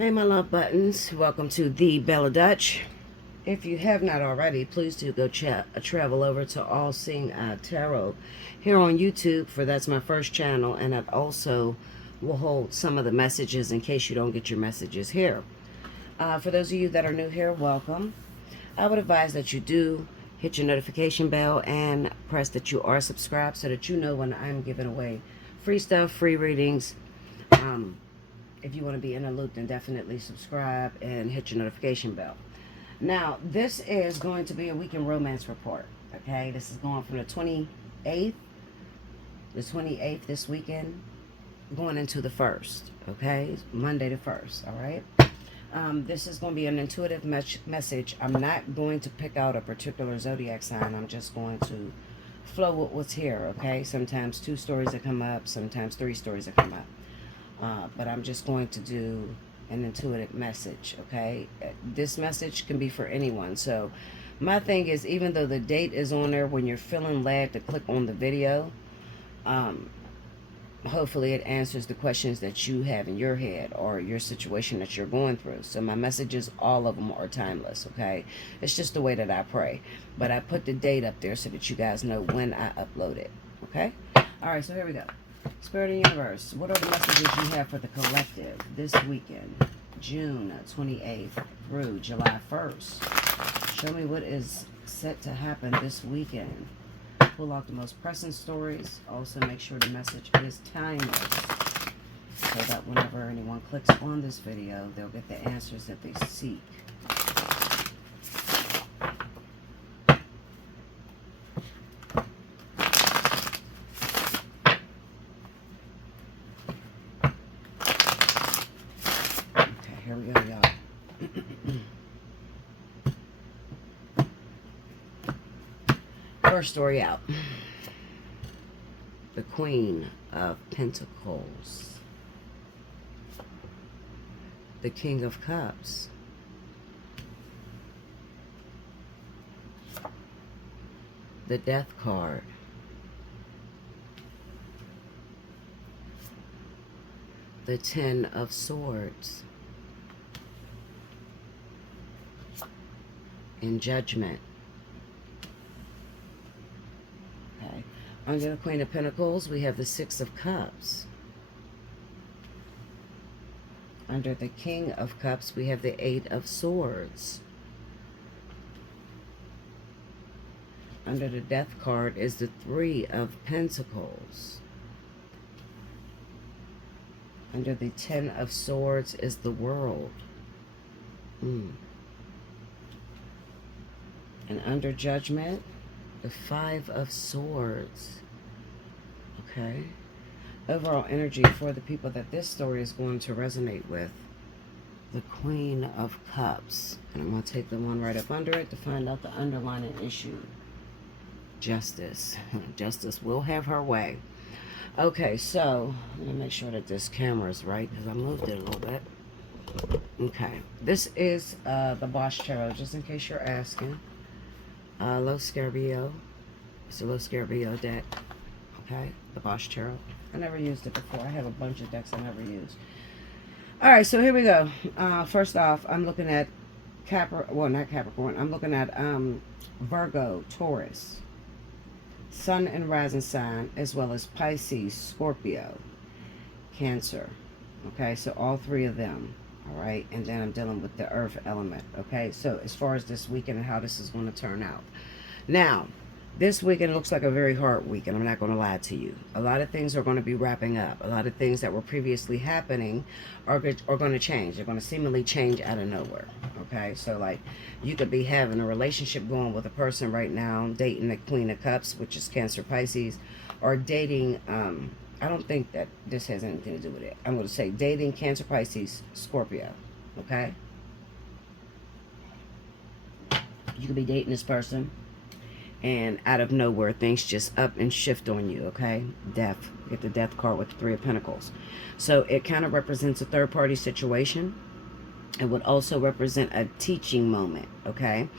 Hey my love buttons, welcome to the Bella Dutch. If you have not already, please do go travel over to Allseeingeyetarot here on YouTube, for that's my first channel, and it also will hold some of the messages in case you don't get your messages here. For those of you that are new here, welcome. I would advise that you do hit your notification bell and press that you are subscribed so that you know when I'm giving away free stuff, free readings. If you want to be in the loop, then definitely subscribe and hit your notification bell. Now, this is going to be a weekend romance report. Okay, this is going from the 28th this weekend, going into the 1st. Okay, Monday the 1st. All right. This is going to be an intuitive message. I'm not going to pick out a particular zodiac sign. I'm just going to flow with what's here. Okay, sometimes 2 stories that come up, sometimes 3 stories that come up. But I'm just going to do an intuitive message, okay? This message can be for anyone. So my thing is, even though the date is on there, when you're feeling led to click on the video, hopefully it answers the questions that you have in your head or your situation that you're going through. So my messages, all of them are timeless, okay? It's just the way that I pray. But I put the date up there so that you guys know when I upload it, okay? All right, so here we go. Spirit of the Universe, what are the messages you have for the collective this weekend, June 28th through July 1st? Show me what is set to happen this weekend. Pull out the most pressing stories. Also make sure the message is timeless, so that whenever anyone clicks on this video, they'll get the answers that they seek. Here we go, y'all. First story out. The Queen of Pentacles. The King of Cups. The Death card. The Ten of Swords. In Judgment. Okay. Under the Queen of Pentacles, we have the Six of Cups. Under the King of Cups, we have the Eight of Swords. Under the Death card is the Three of Pentacles. Under the Ten of Swords is the World. And under Judgment, the Five of Swords. Okay. Overall energy for the people that this story is going to resonate with. The Queen of Cups. And I'm going to take the one right up under it to find out the underlying issue. Justice. Justice will have her way. Okay, so let me make sure that this camera is right, because I moved it a little bit. Okay. This is the Boss Tarot, just in case you're asking. Low Scarabeo. It's a Low Scarabeo deck. Okay, the Boss Tarot. I never used it before. I have a bunch of decks I never used. Alright, so here we go. First off, I'm looking at not Capricorn. I'm looking at Virgo, Taurus, Sun and Rising sign, as well as Pisces, Scorpio, Cancer. Okay, so all 3 of them. All right, and then I'm dealing with the earth element. Okay, so as far as this weekend and how this is going to turn out. Now, this weekend looks like a very hard weekend. I'm not going to lie to you. A lot of things are going to be wrapping up. A lot of things that were previously happening are going to change. They're going to seemingly change out of nowhere. Okay, so like you could be having a relationship going with a person right now, dating the Queen of Cups, which is Cancer, Pisces, or dating I don't think that this has anything to do with it. I'm going to say dating Cancer, Pisces, Scorpio. Okay? You could be dating this person, and out of nowhere, things just up and shift on you. Okay? Death. You get the Death card with the 3 of Pentacles. So it kind of represents a third-party situation. It would also represent a teaching moment. Okay?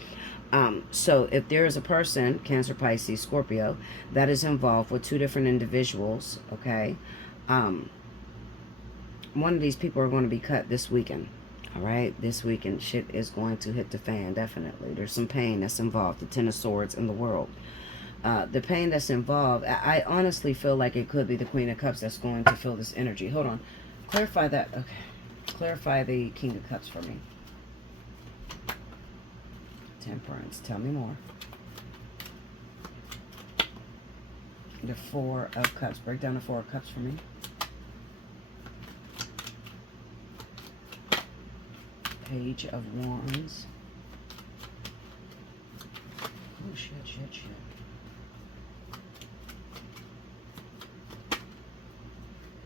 So if there is a person, Cancer, Pisces, Scorpio, that is involved with 2 different individuals, okay, one of these people are going to be cut this weekend. All right, this weekend shit is going to hit the fan, definitely. There's some pain that's involved, the Ten of Swords in the world. The pain that's involved, I honestly feel like it could be the Queen of Cups that's going to feel this energy. Hold on. Clarify that. Okay. Clarify the King of Cups for me. Temperance. Tell me more. The Four of Cups. Break down the Four of Cups for me. Page of Wands. Oh, shit.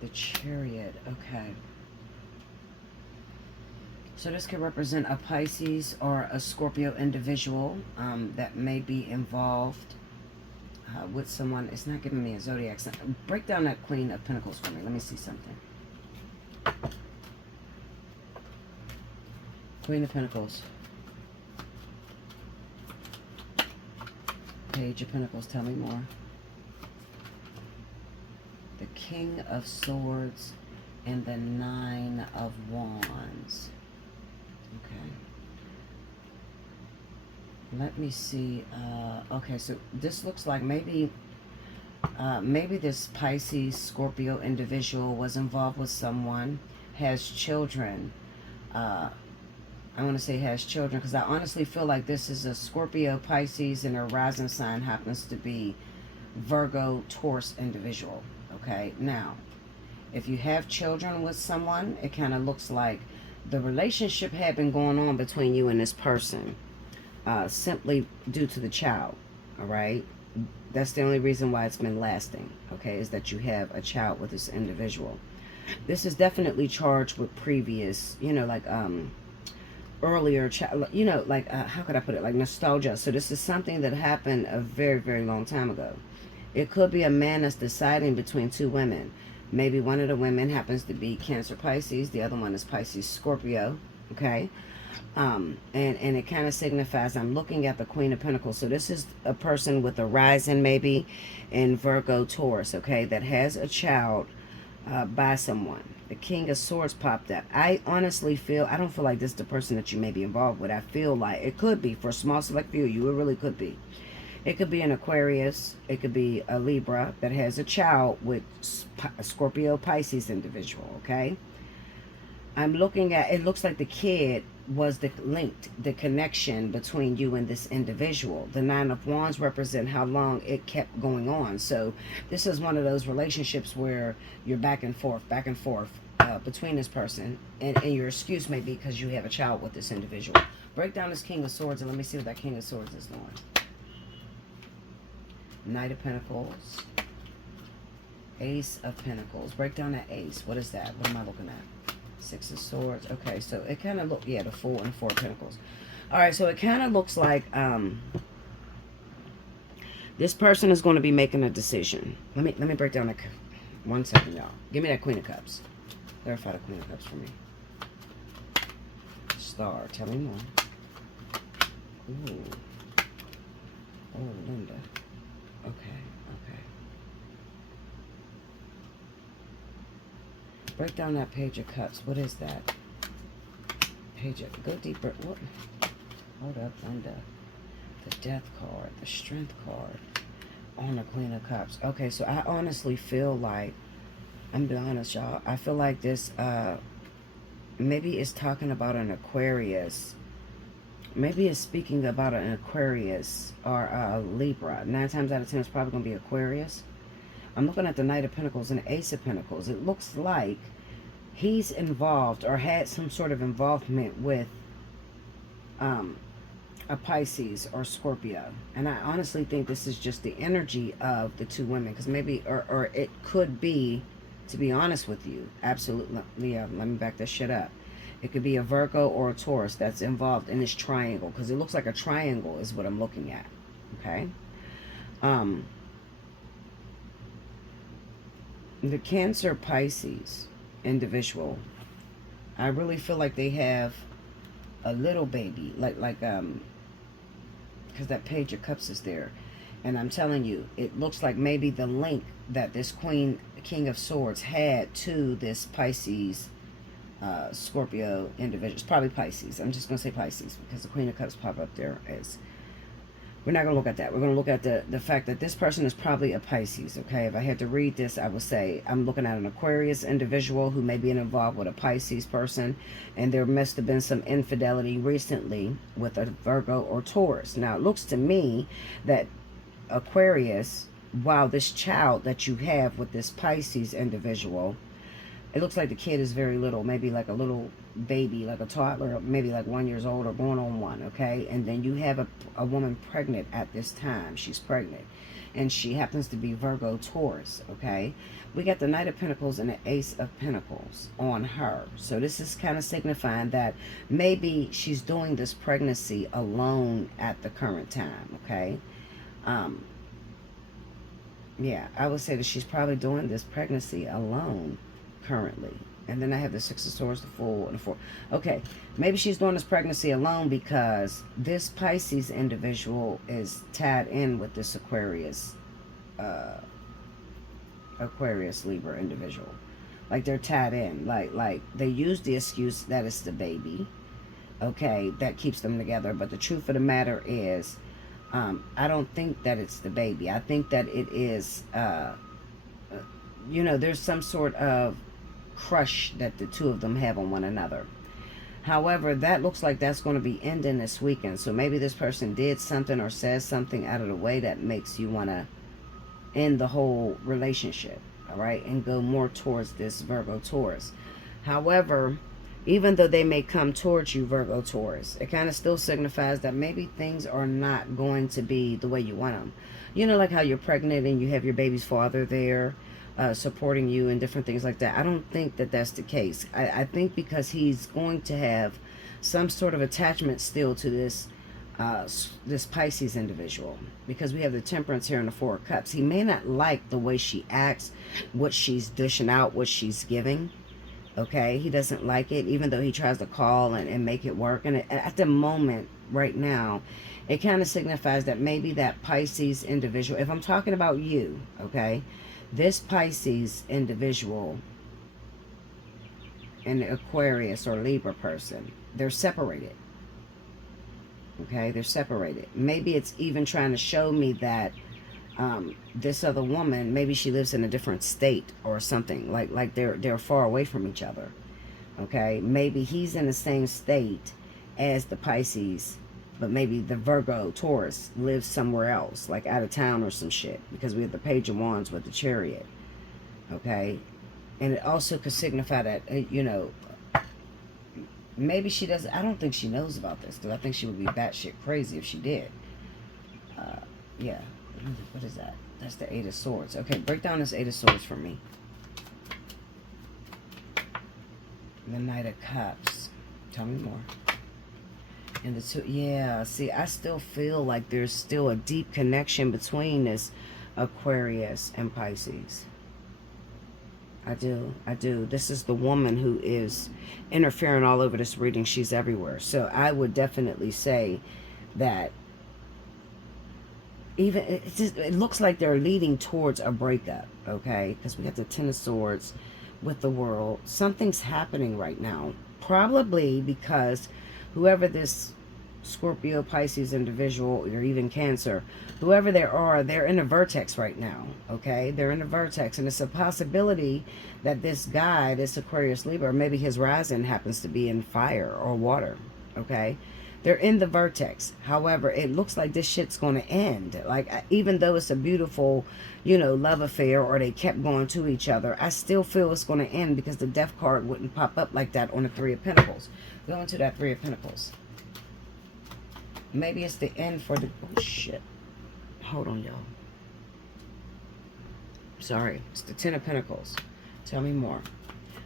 The Chariot. Okay. So this could represent a Pisces or a Scorpio individual that may be involved with someone. It's not giving me a zodiac sign. Break down that Queen of Pentacles for me. Let me see something. Queen of Pentacles. Page of Pentacles. Tell me more. The King of Swords and the Nine of Wands. Okay. Let me see. Okay, so this looks like maybe this Pisces, Scorpio individual was involved with someone, has children. I want to say has children because I honestly feel like this is a Scorpio, Pisces, and their rising sign happens to be Virgo, Taurus individual. Okay, now, if you have children with someone, it kind of looks like the relationship had been going on between you and this person simply due to the child. All right, that's the only reason why it's been lasting. Okay, is that you have a child with this individual. This is definitely charged with previous, like earlier child, like how could I put it, like nostalgia. So this is something that happened a very, very long time ago. It could be a man that's deciding between two women. Maybe one of the women happens to be Cancer Pisces, the other one is Pisces Scorpio. Okay, and it kind of signifies, I'm looking at the Queen of Pentacles, so this is a person with a rising maybe in Virgo, Taurus, okay, that has a child by someone. The King of Swords popped up. I honestly feel, I don't feel like this is the person that you may be involved with. I feel like it could be, for a small select few, you, it really could be. It could be an Aquarius. It could be a Libra that has a child with a Scorpio, Pisces individual, okay? I'm looking at, it looks like the kid was the linked, the connection between you and this individual. The Nine of Wands represent how long it kept going on. So this is one of those relationships where you're back and forth between this person, and your excuse may be because you have a child with this individual. Break down this King of Swords and let me see what that King of Swords is doing. Knight of Pentacles. Ace of Pentacles. Break down that ace. What is that? What am I looking at? Six of Swords. Okay, so it kind of looks, yeah, the Fool and Four of Pentacles. All right, so it kind of looks like this person is going to be making a decision. Let me break down that. 1 second, y'all. Give me that Queen of Cups. Clarify the Queen of Cups for me. Star. Tell me more. Ooh. Oh, Linda. Okay. Break down that Page of Cups. What is that? Page of... Go deeper. What? Hold up, Linda. The Death card. The Strength card. On the Queen of Cups. Okay, so I honestly feel like... I'm being honest, y'all. I feel like this... maybe it's talking about an Aquarius. Maybe it's speaking about an Aquarius or a Libra. 9 times out of 10 it's probably going to be Aquarius. I'm looking at the Knight of Pentacles and the Ace of Pentacles. It looks like he's involved or had some sort of involvement with a Pisces or Scorpio. And I honestly think this is just the energy of the two women. Because maybe, or it could be, to be honest with you, absolutely, yeah, let me back this shit up. It could be a Virgo or a Taurus that's involved in this triangle. Because it looks like a triangle is what I'm looking at. Okay? The Cancer Pisces individual, I really feel like they have a little baby, like because that Page of Cups is there, and I'm telling you, it looks like maybe the link that this King of Swords had to this Pisces Scorpio individuals. Probably Pisces. I'm just going to say Pisces because the Queen of Cups pop up there as... We're not going to look at that. We're going to look at the fact that this person is probably a Pisces, okay? If I had to read this, I would say I'm looking at an Aquarius individual who may be involved with a Pisces person, and there must have been some infidelity recently with a Virgo or Taurus. Now, it looks to me that Aquarius, while this child that you have with this Pisces individual, it looks like the kid is very little, maybe like a little baby, like a toddler, maybe like 1 year old or going on 1, okay? And then you have a woman pregnant at this time. She's pregnant. And she happens to be Virgo Taurus, okay? We got the Knight of Pentacles and the Ace of Pentacles on her. So this is kind of signifying that maybe she's doing this pregnancy alone at the current time, okay? Yeah, I would say that she's probably doing this pregnancy alone currently. And then I have the Six of Swords, the Fool, and the Four. Okay, maybe she's doing this pregnancy alone because this Pisces individual is tied in with this Aquarius Libra individual. Like they're tied in. Like they use the excuse that it's the baby. Okay, that keeps them together. But the truth of the matter is, I don't think that it's the baby. I think that it is, there's some sort of crush that the two of them have on one another. However, that looks like that's going to be ending this weekend. So maybe this person did something or says something out of the way that makes you want to end the whole relationship, all right, and go more towards this Virgo Taurus. However, even though they may come towards you, Virgo Taurus, it kind of still signifies that maybe things are not going to be the way you want them. You know, like how you're pregnant and you have your baby's father there supporting you and different things like that. I don't think that that's the case. I think because he's going to have some sort of attachment still to this this Pisces individual, because we have the Temperance here and the Four of Cups. He may not like the way she acts, what she's dishing out, what she's giving. Okay, he doesn't like it, even though he tries to call and make it work. And at the moment, right now, it kind of signifies that maybe that Pisces individual, if I'm talking about you, okay, this Pisces individual and the Aquarius or Libra person, they're separated. Okay, they're separated. Maybe it's even trying to show me that this other woman, maybe she lives in a different state or something, like they're far away from each other. Okay, maybe he's in the same state as the Pisces, but maybe the Virgo Taurus lives somewhere else, like out of town or some shit, because we have the Page of Wands with the Chariot. Okay, and it also could signify that maybe she doesn't. I don't think she knows about this, because I think she would be batshit crazy if she did. Yeah. What is that? That's the Eight of Swords. Okay, break down this Eight of Swords for me. The Knight of Cups. Tell me more. And the two, yeah, see, I still feel like there's still a deep connection between this Aquarius and Pisces. I do. This is the woman who is interfering all over this reading. She's everywhere. So I would definitely say that even it looks like they're leading towards a breakup, okay? Because we have the Ten of Swords with the World. Something's happening right now. Probably because whoever this Scorpio, Pisces individual, or even Cancer, whoever they are, they're in a vertex right now, okay? They're in a vertex, and it's a possibility that this guy, this Aquarius Libra, maybe his rising happens to be in fire or water, okay? They're in the vertex. However, it looks like this shit's going to end. Like, even though it's a beautiful, love affair, or they kept going to each other, I still feel it's going to end, because the Death card wouldn't pop up like that on the Three of Pentacles. Go into that Three of Pentacles. Maybe it's the end for the... Oh, shit. Hold on, y'all. Sorry. It's the Ten of Pentacles. Tell me more.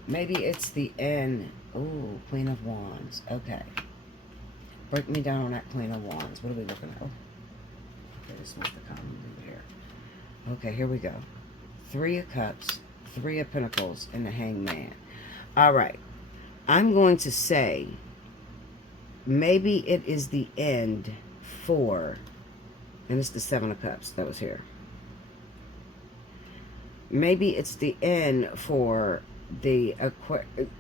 Maybe it's the end... Oh, Queen of Wands. Okay. Break me down on that Queen of Wands. What are we looking at? Oh. Okay, this must have come over here. Okay, here we go. Three of Cups, Three of Pentacles, and the Hangman. All right. I'm going to say maybe it is the end for... And it's the Seven of Cups that was here. Maybe it's the end for the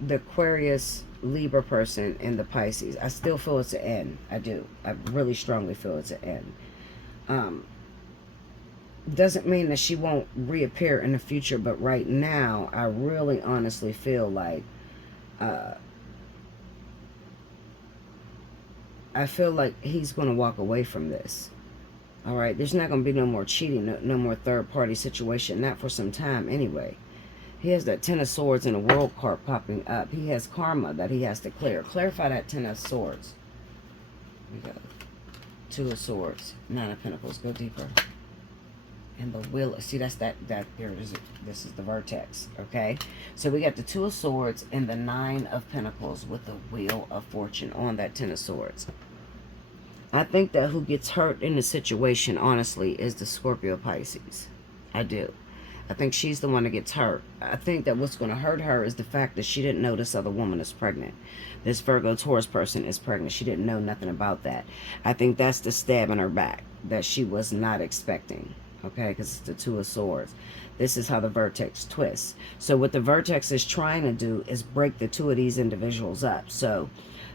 Aquarius Libra person and the Pisces. I still feel it's an end. I do. I really strongly feel it's an end. Doesn't mean that she won't reappear in the future, but right now I really honestly feel like I feel like he's going to walk away from this. All right, there's not going to be no more cheating, no more third party situation, not for some time anyway. He has that Ten of Swords and a World card popping up. He has karma that he has to clear. Clarify that Ten of Swords. We go. Two of Swords, Nine of Pentacles. Go deeper. And the Wheel. See, that's that there it is. This is the vertex. Okay. So we got the Two of Swords and the Nine of Pentacles with the Wheel of Fortune on that Ten of Swords. I think that who gets hurt in the situation, honestly, is the Scorpio Pisces. I do. I think she's the one that gets hurt. I think that what's going to hurt her is the fact that she didn't know this other woman is pregnant. This Virgo Taurus person is pregnant. She didn't know nothing about that. I think that's the stab in her back that she was not expecting. Okay, because it's the Two of Swords. This is how the vertex twists. So what the vertex is trying to do is break the two of these individuals up. So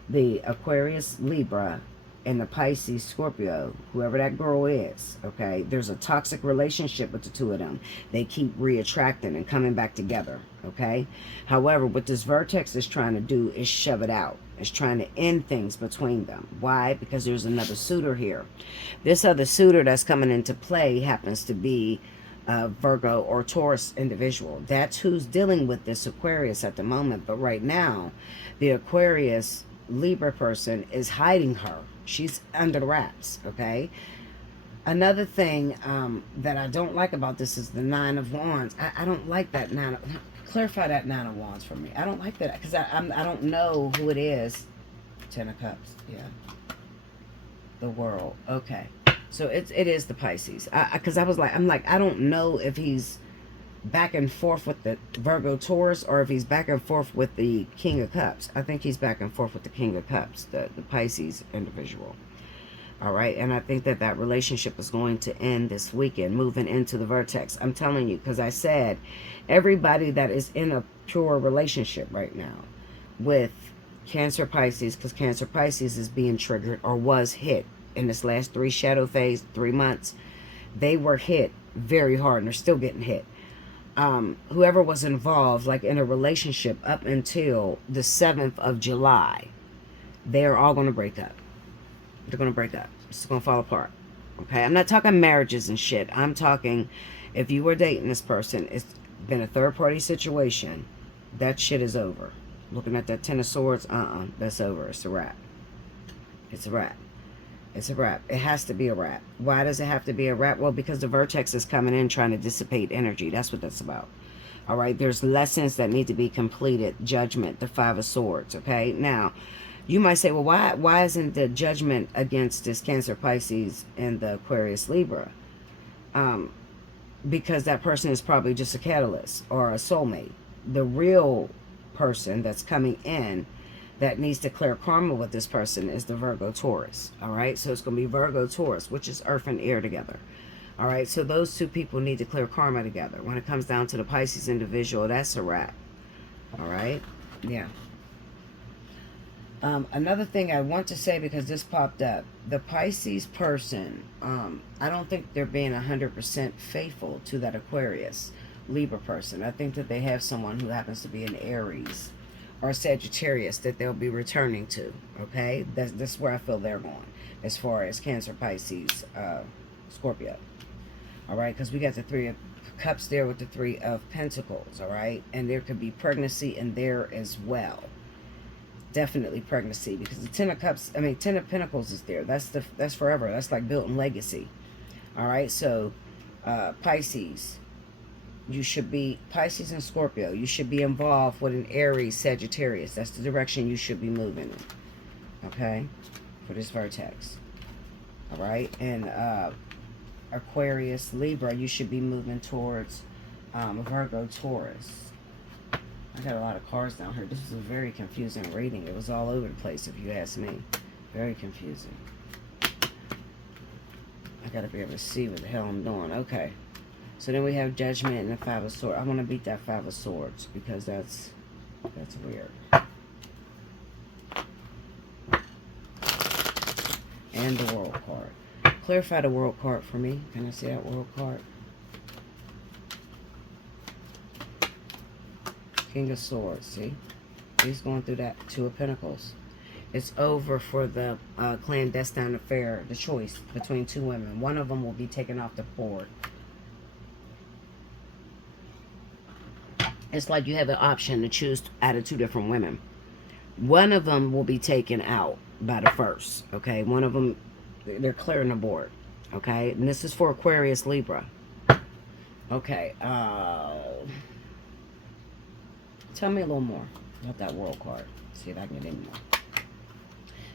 the Aquarius Libra and the Pisces Scorpio, whoever that girl is, okay, there's a toxic relationship with the two of them. They keep reattracting and coming back together, okay? However, what this vertex is trying to do is shove it out. It's trying to end things between them. Why? Because there's another suitor here. This other suitor that's coming into play happens to be a Virgo or Taurus individual. That's who's dealing with this Aquarius at the moment. But right now, the Aquarius Libra person is hiding her. She's under the wraps, okay? Another thing that I don't like about this is the Nine of Wands. I don't like that Nine of... Clarify that Nine of Wands for me. I don't like that because I don't know who it is. Ten of Cups, yeah. The World, okay. So it is the Pisces. Because I'm like, I don't know if he's back and forth with the Virgo Taurus or if he's back and forth with the King of Cups. I think he's back and forth with the King of Cups, the Pisces individual. All right, and I think that that relationship is going to end this weekend, moving into the vertex. I'm telling you, because I said everybody that is in a pure relationship right now with Cancer Pisces, because Cancer Pisces is being triggered or was hit in this last three shadow phase, 3 months. They were hit very hard and they're still getting hit. Whoever was involved, like in a relationship up until the 7th of July, they're all going to break up. They're going to break up. It's going to fall apart. Okay? I'm not talking marriages and shit. I'm talking if you were dating this person, it's been a third-party situation, that shit is over. Looking at that Ten of Swords, that's over. It's a wrap. It's a wrap. It's a wrap. It has to be a wrap. Why does it have to be a wrap? Well, because the vertex is coming in trying to dissipate energy. That's what that's about. All right? There's lessons that need to be completed. Judgment, the Five of Swords. Okay? Now, you might say, well, why isn't the judgment against this Cancer Pisces and the Aquarius Libra? Because that person is probably just a catalyst or a soulmate. The real person that's coming in that needs to clear karma with this person is the Virgo Taurus. All right, so it's going to be Virgo Taurus, which is earth and air together. All right, so those two people need to clear karma together. When it comes down to the Pisces individual, that's a wrap. All right, yeah. Another thing I want to say, because this popped up, the Pisces person, I don't think they're being 100% faithful to that Aquarius Libra person. I think that they have someone who happens to be an Aries or Sagittarius that they'll be returning to, okay? That's where I feel they're going as far as Cancer, Pisces, Scorpio, all right? Because we got the Three of Cups there with the Three of Pentacles, all right? And there could be pregnancy in there as well. Definitely pregnancy, because the Ten of Cups, Ten of Pentacles is there. That's forever. That's like building legacy. All right, so Pisces, you should be, Pisces and Scorpio, you should be involved with an Aries, Sagittarius. That's the direction you should be moving in. Okay, for this vertex. All right, and Aquarius, Libra, you should be moving towards Virgo, Taurus. I got a lot of cards down here. This is a very confusing reading. It was all over the place, if you ask me. Very confusing. I gotta be able to see what the hell I'm doing. Okay. So then we have Judgment and the Five of Swords. I want to beat that Five of Swords because that's weird. And the World card. Clarify the World card for me. Can I see that World card? King of Swords, see? He's going through that Two of Pentacles. It's over for the clandestine affair, the choice between two women. One of them will be taken off the board. It's like you have an option to choose out of two different women. One of them will be taken out by the first, okay? One of them, they're clearing the board, okay? And this is for Aquarius, Libra. Okay, tell me a little more about that World card. See if I can get any more.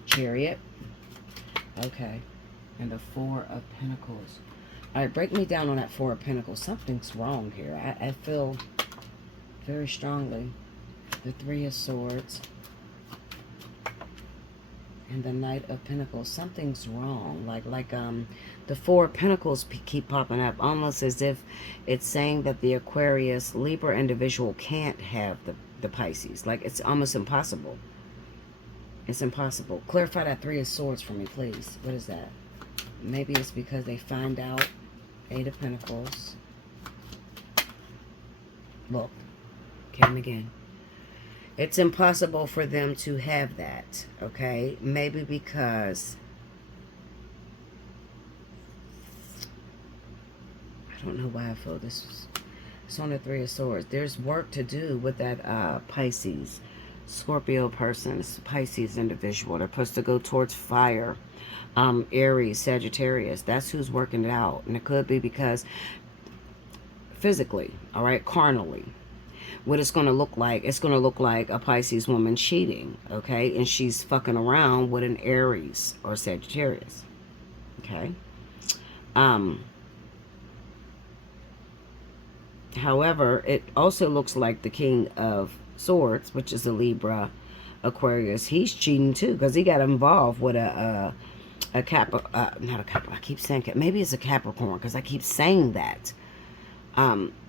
Chariot. Okay. And the Four of Pentacles. All right, break me down on that Four of Pentacles. Something's wrong here. I feel very strongly the Three of Swords and the Knight of Pentacles. Something's wrong. Like the Four of Pentacles keep popping up, almost as if it's saying that the Aquarius Libra individual can't have the Pisces. Like, it's almost impossible. It's impossible. Clarify that Three of Swords for me, please. What is that? Maybe it's because they find out. Eight of Pentacles. Look. Came again. It's impossible for them to have that. Okay? Maybe because... I don't know why I feel this is... It's on the Three of Swords. There's work to do with that Pisces. Scorpio person, Pisces individual. They're supposed to go towards fire. Aries, Sagittarius. That's who's working it out. And it could be because physically, all right, carnally, what it's going to look like, it's going to look like a Pisces woman cheating, okay? And she's fucking around with an Aries or Sagittarius, okay? However, it also looks like the King of Swords, which is a Libra, Aquarius, he's cheating too because he got involved with not a Capricorn. I keep saying maybe it's a Capricorn because I keep saying that.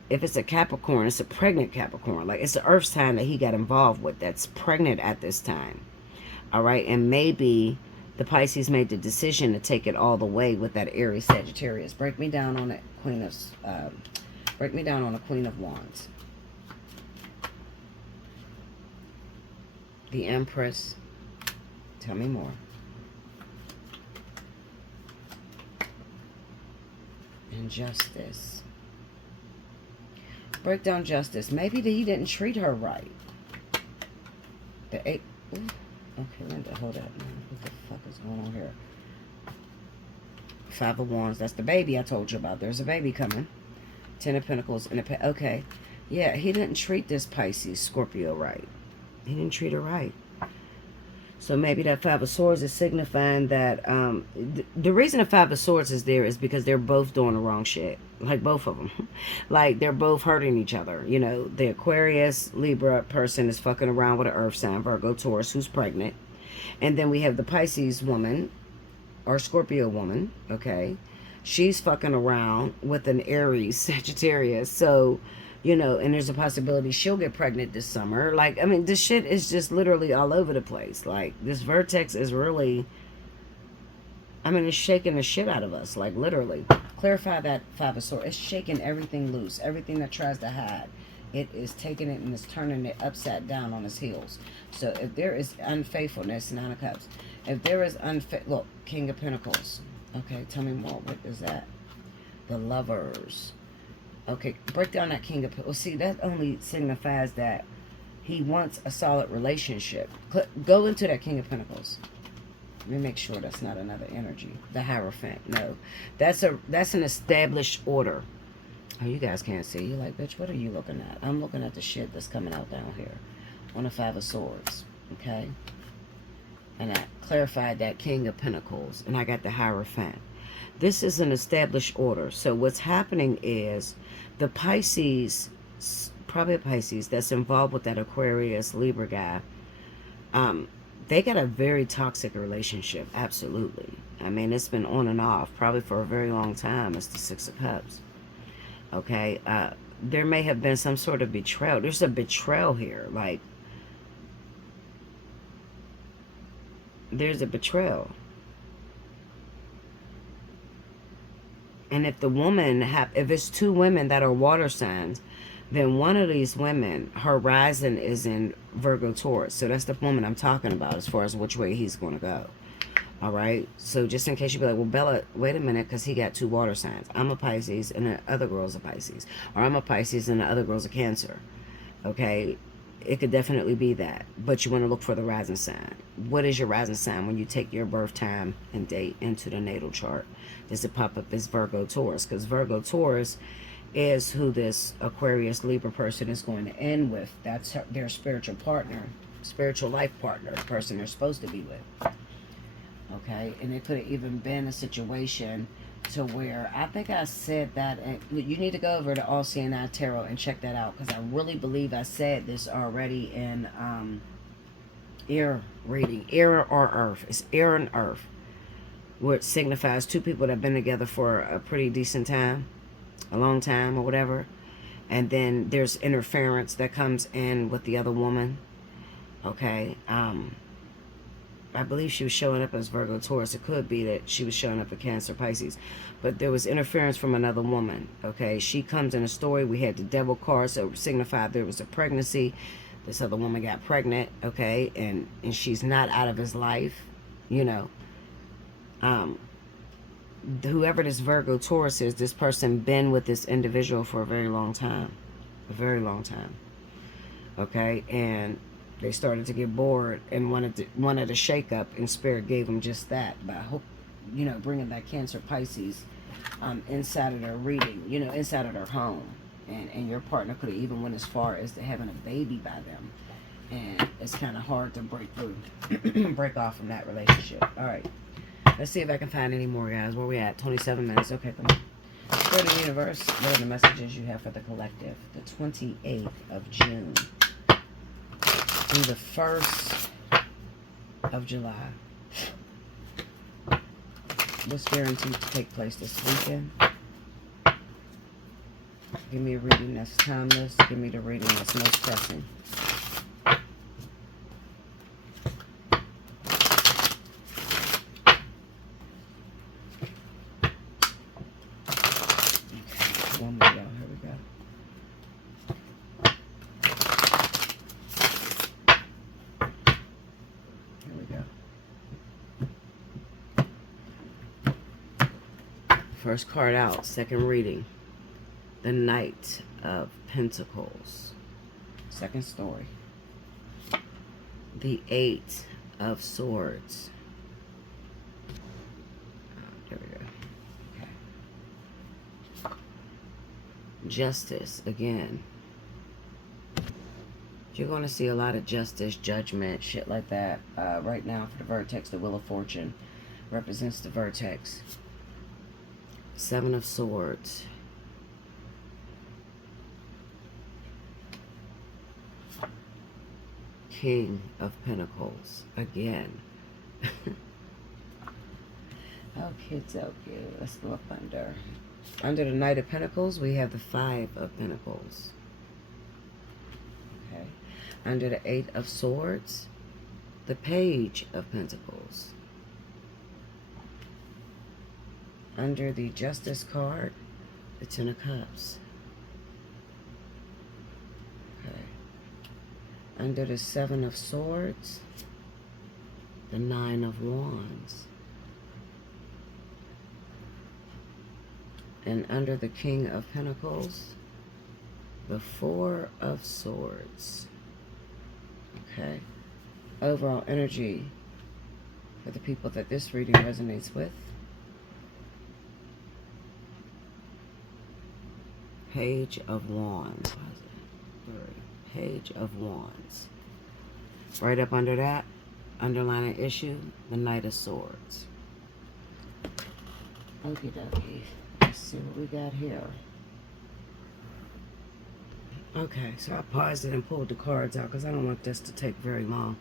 If it's a Capricorn, it's a pregnant Capricorn. Like, it's the earth sign that he got involved with that's pregnant at this time. All right, and maybe the Pisces made the decision to take it all the way with that Aries Sagittarius. Break me down on that Queen of break me down on the Queen of Wands. The Empress. Tell me more. And Justice. Break down Justice. Maybe he didn't treat her right. The Eight. Ooh. Okay, Linda, hold up, man. What the fuck is going on here? Five of Wands. That's the baby I told you about. There's a baby coming. Ten of Pentacles. And okay. Yeah, he didn't treat this Pisces, Scorpio right. He didn't treat her right. So maybe that Five of Swords is signifying that the reason the Five of Swords is there is because they're both doing the wrong shit. Like, both of them. Like, they're both hurting each other. You know, the Aquarius, Libra person is fucking around with an earth sign, Virgo, Taurus, who's pregnant. And then we have the Pisces woman, or Scorpio woman, okay? She's fucking around with an Aries, Sagittarius. So... you know, and there's a possibility she'll get pregnant this summer. Like, I mean, this shit is just literally all over the place. Like, this vertex is really, I mean, it's shaking the shit out of us. Like, literally. Clarify that Five of Swords. It's shaking everything loose. Everything that tries to hide. It is taking it and it's turning it upside down on its heels. So, if there is unfaithfulness, Nine of Cups. If there is look, King of Pentacles. Okay, tell me more. What is that? The Lovers. Okay, break down that King of Pentacles. Well, see, that only signifies that he wants a solid relationship. Go into that King of Pentacles. Let me make sure that's not another energy. The Hierophant. No. That's an established order. Oh, you guys can't see. You're like, bitch, what are you looking at? I'm looking at the shit that's coming out down here. On the Five of Swords. Okay? And I clarified that King of Pentacles. And I got the Hierophant. This is an established order. So what's happening is the Pisces, probably a Pisces that's involved with that Aquarius Libra guy, they got a very toxic relationship. Absolutely. I mean, it's been on and off probably for a very long time. It's the Six of Cups. Okay? There may have been some sort of betrayal. There's a betrayal here. Like, there's a betrayal. And if the woman if it's two women that are water signs, then one of these women, her rising is in Virgo Taurus. So that's the woman I'm talking about as far as which way he's going to go. All right. So just in case you be like, well, Bella, wait a minute, because he got two water signs. I'm a Pisces and the other girl's a Pisces. Or I'm a Pisces and the other girl's a Cancer. Okay. It could definitely be that. But you want to look for the rising sign. What is your rising sign when you take your birth time and date into the natal chart? Does it pop up as Virgo Taurus? Because Virgo Taurus is who this Aquarius Libra person is going to end with. That's their spiritual partner, spiritual life partner, the person they're supposed to be with. Okay, and it could have even been a situation to where, I think I said that, and you need to go over to Allseeingeyetarot and check that out, because I really believe I said this already in air reading. Air or earth. It's air and earth, which signifies two people that have been together for a pretty decent time, a long time or whatever, and then there's interference that comes in with the other woman. Okay, I believe she was showing up as Virgo Taurus. It could be that she was showing up as Cancer Pisces, but there was interference from another woman. Okay, she comes in a story. We had the devil card, so it signified there was a pregnancy. This other woman got pregnant. Okay, and she's not out of his life, you know. Whoever this Virgo Taurus is, this person been with this individual for a very long time. A very long time. Okay, and they started to get bored and wanted to shake up, and Spirit gave them just that by bringing that Cancer Pisces inside of their reading, inside of their home, and your partner could have even went as far as to having a baby by them, and it's kind of hard to break through, break off from that relationship. All right, let's see if I can find any more, guys. Where we at? 27 minutes. Okay, come on. Spirit of the universe, what are the messages you have for the collective? The 28th of June through the 1st of July. What's guaranteed to take place this weekend? Give me a reading that's timeless. Give me the reading that's most pressing. Okay, one more, y'all. Here we go. First card out, second reading. The Knight of Pentacles. Second story. The Eight of Swords. There we go. Okay. Justice again. You're going to see a lot of justice, judgment, shit like that. Right now for the Vertex, the Wheel of Fortune represents the Vertex. Seven of Swords. King of Pentacles. Again. Okay, let's go up under. Under the Knight of Pentacles, we have the Five of Pentacles. Okay. Under the Eight of Swords, the Page of Pentacles. Under the Justice card, the Ten of Cups. Okay. Under the Seven of Swords, the Nine of Wands. And under the King of Pentacles, the Four of Swords. Okay. Overall energy for the people that this reading resonates with. Page of Wands. Page of Wands. Right up under that, underlining issue, the Knight of Swords. Okie dokie. Let's see what we got here. Okay, so I paused it and pulled the cards out because I don't want this to take very long.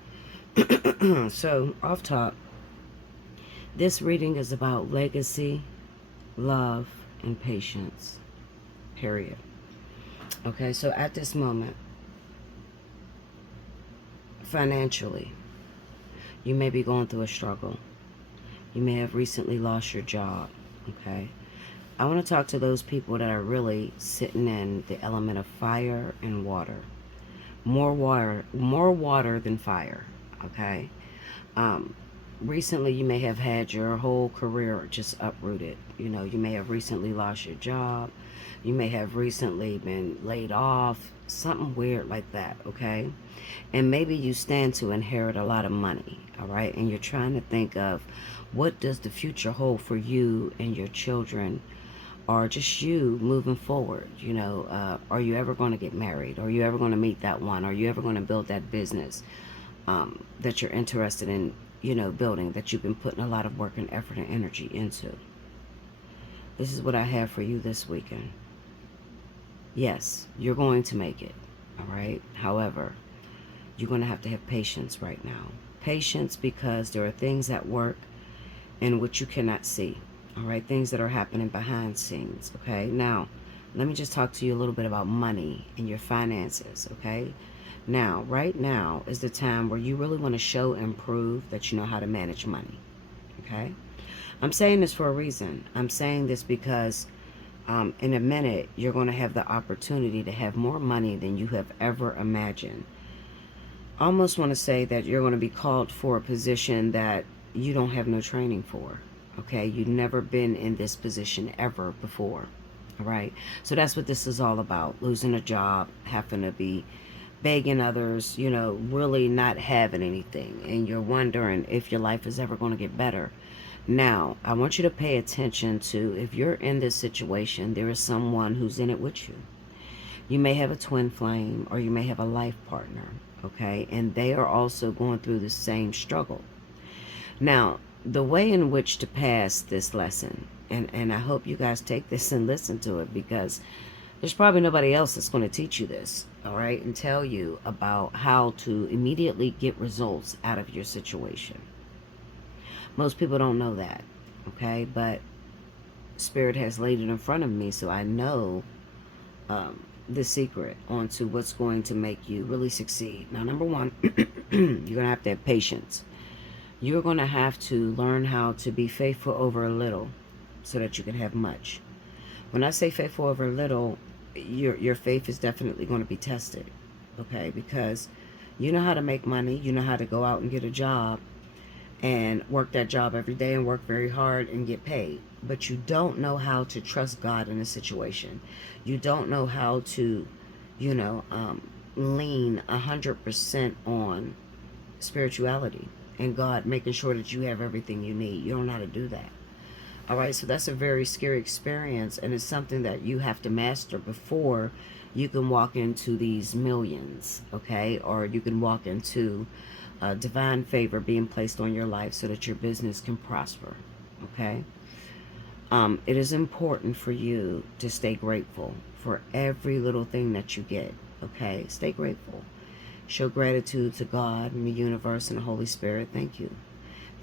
So, off top, this reading is about legacy, love, and patience. period. Okay, so at this moment, financially, you may be going through a struggle. You may have recently lost your job. Okay, I want to talk to those people that are really sitting in the element of fire and water. More water than fire. Okay. Um, Recently, you may have had your whole career just uprooted. You know, you may have recently lost your job. You may have recently been laid off. Something weird like that. Okay. And maybe you stand to inherit a lot of money. All right. And you're trying to think of what does the future hold for you and your children, or just you moving forward. You know, are you ever going to get married? Are you ever going to meet that one? Are you ever going to build that business that you're interested in, you know, building, that you've been putting a lot of work and effort and energy into? This is what I have for you this weekend. Yes, you're going to make it. All right. However, you're going to have patience right now. Patience, because there are things at work in which you cannot see. All right, things that are happening behind scenes. Okay, now let me just talk to you a little bit about money and your finances. Okay, now right now is the time where you really want to show and prove that you know how to manage money. Okay, I'm saying this for a reason. I'm saying this because in a minute you're going to have the opportunity to have more money than you have ever imagined. I almost want to say that you're going to be called for a position that you don't have no training for. Okay, you've never been in this position ever before. All right, so that's what this is all about: losing a job, having to be begging others, you know, really not having anything, and you're wondering if your life is ever going to get better. Now, I want you to pay attention to, if you're in this situation, there is someone who's in it with you. You may have a twin flame, or you may have a life partner, okay? And they are also going through the same struggle. Now, the way in which to pass this lesson, and I hope you guys take this and listen to it, because there's probably nobody else that's going to teach you this, all right, and tell you about how to immediately get results out of your situation. Most people don't know that, okay? But Spirit has laid it in front of me, so I know the secret onto what's going to make you really succeed. Now, number one, you're going to have patience. You're going to have to learn how to be faithful over a little so that you can have much. When I say faithful over a little, your faith is definitely going to be tested, okay? Because you know how to make money. You know how to go out and get a job and work that job every day and work very hard and get paid. But you don't know how to trust God in a situation. You don't know how to, you know, lean 100% on spirituality and God, making sure that you have everything you need. You don't know how to do that. All right, so that's a very scary experience, and it's something that you have to master before you can walk into these millions, okay? Or you can walk into divine favor being placed on your life so that your business can prosper, okay? It is important for you to stay grateful for every little thing that you get, okay? Stay grateful. Show gratitude to God and the universe and the Holy Spirit. Thank you.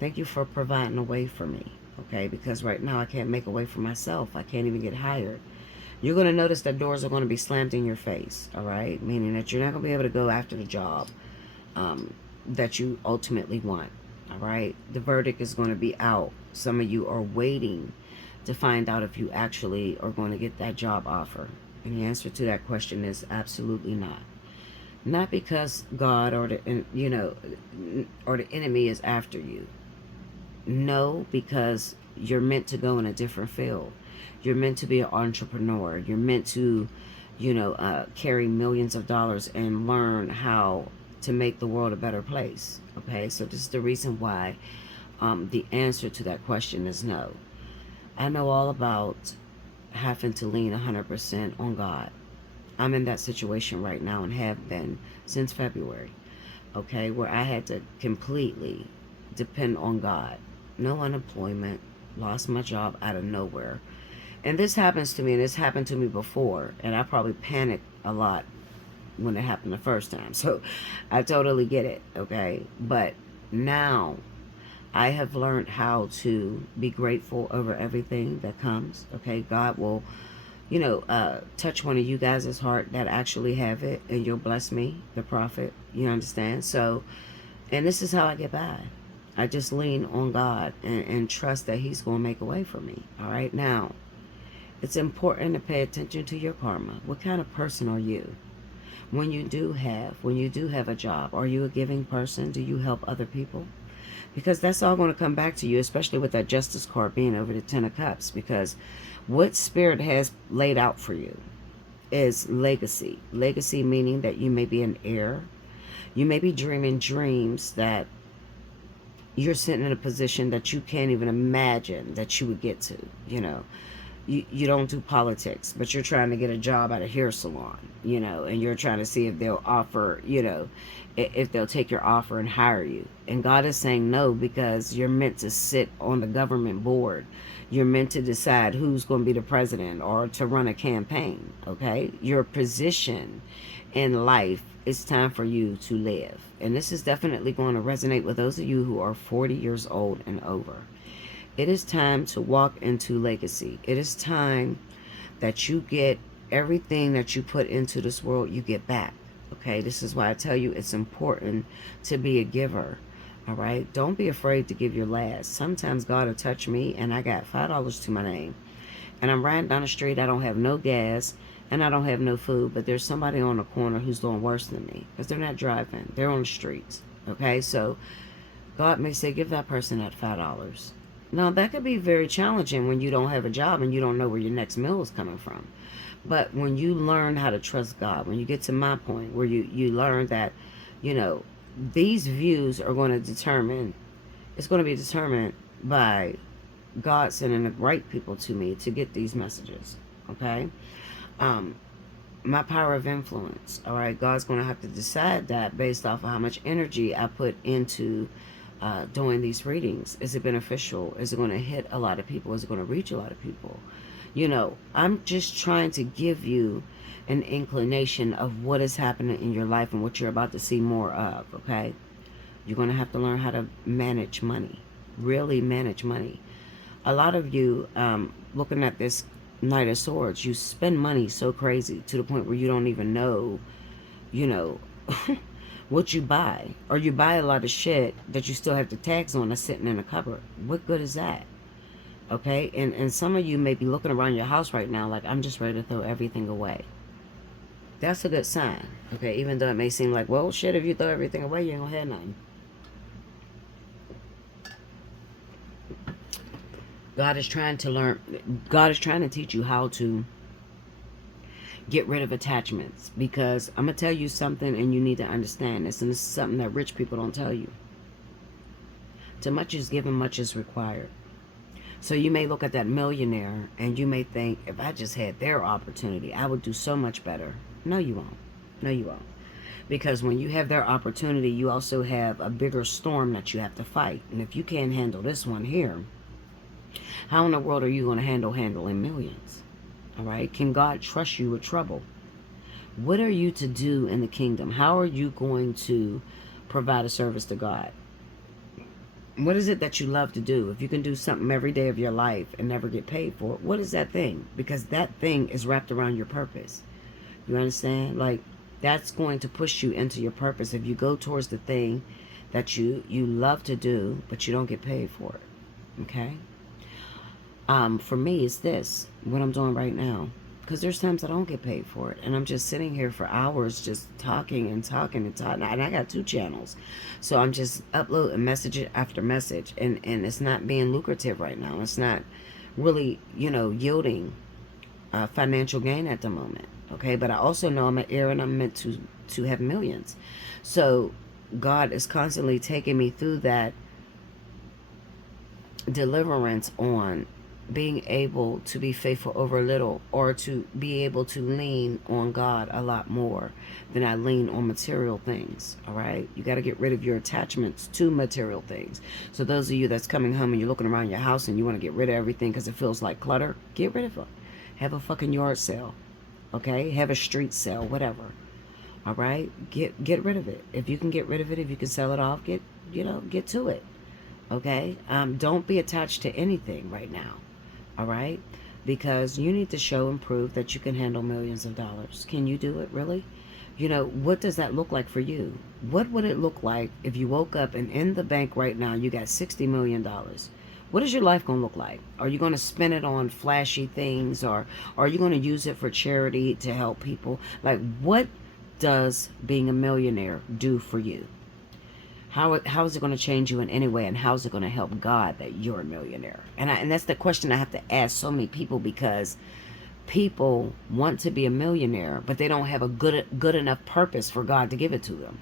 Thank you for providing a way for me, okay? Because right now I can't make a way for myself. I can't even get hired. You're going to notice that doors are going to be slammed in your face, all right? Meaning that you're not going to be able to go after the job that you ultimately want, all right? The verdict is going to be out. Some of you are waiting to find out if you actually are going to get that job offer. And the answer to that question is absolutely not. Not because God or the, you know, or the enemy is after you. No, because you're meant to go in a different field. You're meant to be an entrepreneur. You're meant to, you know, carry millions of dollars and learn how to make the world a better place. Okay, so this is the reason why the answer to that question is no. I know all about having to lean 100% on God. I'm in that situation right now and have been since February, okay, where I had to completely depend on God. No unemployment, lost my job out of nowhere. And this happens to me, and this happened to me before, and I probably panicked a lot when it happened the first time. So I totally get it, okay? But now I have learned how to be grateful over everything that comes, okay? God will touch one of you guys' heart that actually have it, and you'll bless me, the prophet. You understand? So, and this is how I get by. I just lean on God and trust that He's going to make a way for me. All right. Now, it's important to pay attention to your karma. What kind of person are you? When you do have a job, are you a giving person? Do you help other people? Because that's all going to come back to you, especially with that Justice card being over the Ten of Cups. Because what Spirit has laid out for you is legacy. Legacy meaning that you may be an heir. You may be dreaming dreams that you're sitting in a position that you can't even imagine that you would get to. You don't do politics, but you're trying to get a job at a hair salon, and you're trying to see if they'll offer, if they'll take your offer and hire you. And God is saying no, because you're meant to sit on the government board. You're meant to decide who's going to be the president or to run a campaign, okay? Your position in life, it's time for you to live. And this is definitely going to resonate with those of you who are 40 years old and over. It is time to walk into legacy. It is time that you get everything that you put into this world, you get back. Okay, this is why I tell you it's important to be a giver. All right, don't be afraid to give your last. Sometimes God will touch me and I got $5 to my name. And I'm riding down the street, I don't have no gas and I don't have no food, but there's somebody on the corner who's doing worse than me because they're not driving, they're on the streets. Okay, so God may say, give that person that $5. Now, that could be very challenging when you don't have a job and you don't know where your next meal is coming from. But when you learn how to trust God, when you get to my point where you learn that, these views are going to determine, it's going to be determined by God sending the right people to me to get these messages, okay? My power of influence, all right? God's going to have to decide that based off of how much energy I put into doing these readings. Is it beneficial? Is it going to hit a lot of people? Is it going to reach a lot of people? I'm just trying to give you an inclination of what is happening in your life and what you're about to see more of, okay? You're going to have to learn how to manage money, really manage money. A lot of you, looking at this Knight of Swords, you spend money so crazy to the point where you don't even know, what you buy. Or you buy a lot of shit that you still have the tags on that's sitting in a cupboard. What good is that? Okay? And some of you may be looking around your house right now like, I'm just ready to throw everything away. That's a good sign. Okay? Even though it may seem like, well, shit, if you throw everything away, you ain't gonna have nothing. God is trying to teach you how to get rid of attachments, because I'm going to tell you something and you need to understand this, and this is something that rich people don't tell you. Too much is given, much is required. So you may look at that millionaire and you may think, if I just had their opportunity, I would do so much better. No, you won't. No, you won't. Because when you have their opportunity, you also have a bigger storm that you have to fight. And if you can't handle this one here, how in the world are you going to handling millions? All right? Can God trust you with trouble? What are you to do in the kingdom? How are you going to provide a service to God? What is it that you love to do? If you can do something every day of your life and never get paid for it, what is that thing? Because that thing is wrapped around your purpose. You understand? Like, that's going to push you into your purpose if you go towards the thing that you love to do, but you don't get paid for it. Okay? For me, it's this, what I'm doing right now. Because there's times I don't get paid for it. And I'm just sitting here for hours just talking and talking and talking. And I got 2 channels. So I'm just uploading message after message. And it's not being lucrative right now. It's not really, yielding financial gain at the moment. Okay, but I also know I'm an heir and I'm meant to have millions. So God is constantly taking me through that deliverance on being able to be faithful over little, or to be able to lean on God a lot more than I lean on material things. All right, you got to get rid of your attachments to material things. So those of you that's coming home and you're looking around your house and you want to get rid of everything because it feels like clutter, get rid of it. Have a fucking yard sale. Okay, have a street sale, whatever. All right, get rid of it. If you can get rid of it, if you can sell it off, get to it. Okay, don't be attached to anything right now. All right, because you need to show and prove that you can handle millions of dollars. Can you do it, really? You know, what does that look like for you? What would it look like if you woke up and in the bank right now you got $60 million? What is your life going to look like? Are you going to spend it on flashy things, or are you going to use it for charity to help people? Like, what does being a millionaire do for you? How is it going to change you in any way, and how is it going to help God that you're a millionaire? And that's the question I have to ask so many people, because people want to be a millionaire, but they don't have a good enough purpose for God to give it to them.